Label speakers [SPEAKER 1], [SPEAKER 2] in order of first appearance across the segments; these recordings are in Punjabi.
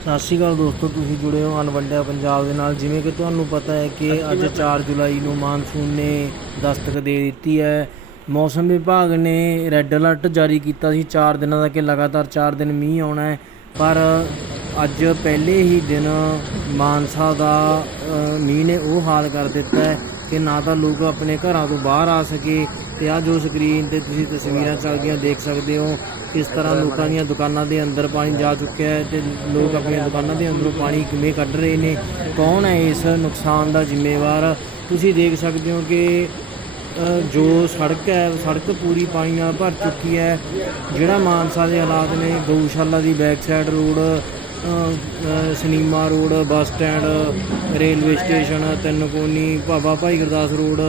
[SPEAKER 1] ਸਤਿ ਸ਼੍ਰੀ ਅਕਾਲ ਦੋਸਤੋ ਤੁਸੀਂ ਜੁੜੇ ਹੋ ਅਨਵੰਡਿਆ ਪੰਜਾਬ ਦੇ ਨਾਲ। ਜਿਵੇਂ ਕਿ ਤੁਹਾਨੂੰ ਪਤਾ ਹੈ ਕਿ ਅੱਜ 4 ਜੁਲਾਈ ਨੂੰ ਮਾਨਸੂਨ ਨੇ ਦਸਤਕ ਦੇ ਦਿੱਤੀ ਹੈ। ਮੌਸਮ ਵਿਭਾਗ ਨੇ ਰੈੱਡ ਅਲਰਟ ਜਾਰੀ ਕੀਤਾ ਸੀ। 4 ਦਿਨਾਂ ਦਾ ਕਿ ਲਗਾਤਾਰ 4 ਦਿਨ ਮੀਂਹ ਆਉਣਾ ਹੈ। ਪਰ ਅੱਜ ਪਹਿਲੇ ਹੀ ਦਿਨ ਮਾਨਸਾ ਦਾ ਮੀਂਹ ਨੇ ਉਹ ਹਾਲ ਕਰ ਦਿੱਤਾ ਹੈ। ਕਿ ਨਾ ਤਾਂ ਲੋਕ ਆਪਣੇ ਘਰਾਂ ਤੋਂ ਬਾਹਰ ਆ ਸਕੇ ਤੇ ਆ ਜੋ ਸਕਰੀਨ ਤੇ ਤੁਸੀਂ ਤਸਵੀਰਾਂ ਚੱਲਦੀਆਂ ਦੇਖ ਸਕਦੇ ਹੋ, ਕਿਸ ਤਰ੍ਹਾਂ ਲੋਕਾਂ ਦੀਆਂ ਦੁਕਾਨਾਂ ਦੇ ਅੰਦਰ ਪਾਣੀ ਜਾ ਚੁੱਕਿਆ ਹੈ ਤੇ ਲੋਕ ਆਪਣੀਆਂ ਦੁਕਾਨਾਂ ਦੇ ਅੰਦਰੋਂ ਪਾਣੀ ਕਿਵੇਂ ਕੱਢ ਰਹੇ ਨੇ, ਕੌਣ ਹੈ ਇਸ ਨੁਕਸਾਨ ਦਾ ਜ਼ਿੰਮੇਵਾਰ? ਤੁਸੀਂ ਦੇਖ ਸਕਦੇ ਹੋ ਕਿ ਜੋ ਸੜਕ ਹੈ, ਸੜਕ ਪੂਰੀ ਪਾਣੀ ਨਾਲ ਭਰ ਚੁੱਕੀ ਹੈ। ਜਿਹੜਾ ਮਾਨਸਾ ਦੇ ਹਾਲਾਤ ਨੇ, ਗਊਸ਼ਾਲਾ ਦੀ back side road cinema road bus stand railway station ਤਿੰਨ ਕੋਨੀ ਭਾਬਾ ਭਾਈ ਗੁਰਦਾਸ ਰੋਡ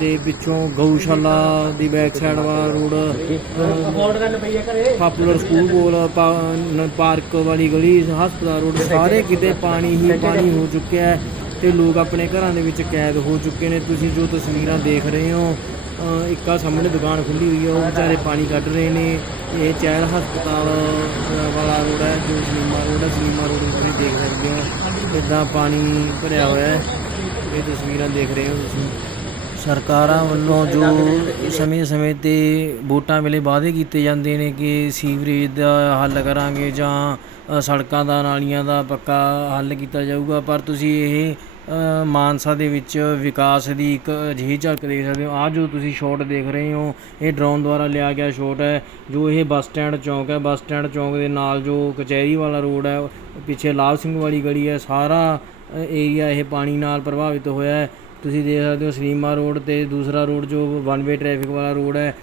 [SPEAKER 1] ਦੇ ਵਿੱਚੋਂ ਗਊਸ਼ਾਲਾ ਦੀ ਬੈਕ ਸਾਈਡ ਵਾਲਾ ਰੋਡ ਪਾਪੂਲਰ ਸਕੂਲ ਕੋਲ ਪਾ- ਪਾਰਕ ਵਾਲੀ ਗਲੀ ਹਸਪਤਾਲ ਰੋਡ ਸਾਰੇ ਕਿਤੇ ਪਾਣੀ ਹੀ ਪਾਣੀ ਹੋ ਚੁੱਕਿਆ ਹੈ ਤੇ ਲੋਕ ਆਪਣੇ ਘਰਾਂ ਦੇ ਵਿੱਚ ਕੈਦ ਹੋ ਚੁੱਕੇ ਨੇ। ਤੁਸੀਂ ਜੋ ਤਸਵੀਰਾਂ ਦੇਖ ਰਹੇ ਹੋ ਅ, ਇੱਕ ਸਾਹਮਣੇ ਦੁਕਾਨ ਖੁੱਲੀ ਹੋਈ ਹੈ ਉਹ ਵਿਚਾਰੇ ਪਾਣੀ ਕੱਢ ਰਹੇ ਨੇ। ਇਹ ਚਹਿਲ ਹਸਪਤਾਲ ਵਾਲਾ ਜੋ ਸਨੀਮਾ ਰੋਡ ਹੈ, ਸਨੀਮਾ ਰੋਡ ਤੁਸੀਂ ਦੇਖ ਸਕਦੇ ਹੋ। ਇਦਾਂ ਪਾਣੀ ਭਰਿਆ ਹੋਇਆ ਹੈ। ਇਹ ਤਸਵੀਰਾਂ ਦੇਖ ਰਹੇ ਹੋ ਤੁਸੀਂ। ਸਰਕਾਰਾਂ ਵੱਲੋਂ ਜੋ ਸਮੇਂ-ਸਮੇਂ ਤੇ ਵੋਟਾਂ ਵੇਲੇ ਵਾਅਦੇ ਕੀਤੇ ਜਾਂਦੇ ਨੇ ਕਿ ਸੀਵਰੇਜ ਦਾ ਹੱਲ ਕਰਾਂਗੇ ਜਾਂ ਸੜਕਾਂ ਦਾ, ਨਾਲੀਆਂ ਦਾ ਪੱਕਾ ਹੱਲ ਕੀਤਾ ਜਾਊਗਾ, ਪਰ ਤੁਸੀਂ ਇਹ ਮਾਨਸਾ ਦੇ ਵਿੱਚ ਵਿਕਾਸ ਦੀ ਇੱਕ ਅਜਿਹੀ ਝਲਕ ਦੇਖ ਸਕਦੇ ਹੋ। ਆਹ ਜੋ ਤੁਸੀਂ ਸ਼ਾਟ ਦੇਖ ਰਹੇ ਹੋ, ਇਹ ਡਰੋਨ ਦੁਆਰਾ ਲਿਆ ਗਿਆ ਸ਼ਾਟ ਹੈ, ਜੋ ਇਹ ਬੱਸ ਸਟੈਂਡ ਚੌਂਕ ਹੈ। ਬੱਸ ਸਟੈਂਡ ਚੌਂਕ ਦੇ ਨਾਲ ਜੋ ਕਚਹਿਰੀ ਵਾਲਾ ਰੋਡ ਹੈ, ਪਿੱਛੇ ਲਾਲ ਸਿੰਘ ਵਾਲੀ ਗਲੀ ਹੈ। ਸਾਰਾ ਏਰੀਆ ਇਹ ਪਾਣੀ ਨਾਲ ਪ੍ਰਭਾਵਿਤ ਹੋਇਆ ਹੈ। ਤੁਸੀਂ ਦੇਖ ਸਕਦੇ ਹੋ ਸਲੀਮਾ ਰੋਡ ਤੇ ਦੂਸਰਾ ਰੋਡ ਜੋ ਵਨ ਵੇ ਟ੍ਰੈਫਿਕ ਵਾਲਾ ਰੋਡ ਹੈ।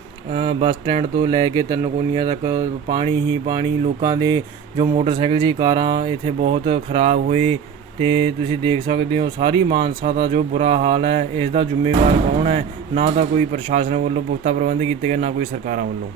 [SPEAKER 1] ਬੱਸ ਸਟੈਂਡ ਤੋਂ ਲੈ ਕੇ ਤਿੰਨ ਤੱਕ ਪਾਣੀ ਹੀ ਪਾਣੀ, ਲੋਕਾਂ ਦੇ ਜੋ ਮੋਟਰਸਾਈਕਲ ਜੀ ਕਾਰਾਂ ਇੱਥੇ ਬਹੁਤ ਖਰਾਬ ਹੋਏ। ਤੇ ਤੁਸੀਂ ਦੇਖ ਸਕਦੇ ਹੋ ਸਾਰੀ ਮਾਨਸਾ ਦਾ ਜੋ ਬੁਰਾ ਹਾਲ ਹੈ, ਇਸ ਦਾ ਜ਼ਿੰਮੇਵਾਰ ਕੌਣ ਹੈ? ਨਾ ਤਾਂ ਕੋਈ ਪ੍ਰਸ਼ਾਸਨ ਵੱਲੋਂ ਪੁਖਤਾ ਪ੍ਰਬੰਧ ਕੀਤੇ ਗਏ, ਨਾ ਕੋਈ ਸਰਕਾਰਾਂ ਵੱਲੋਂ।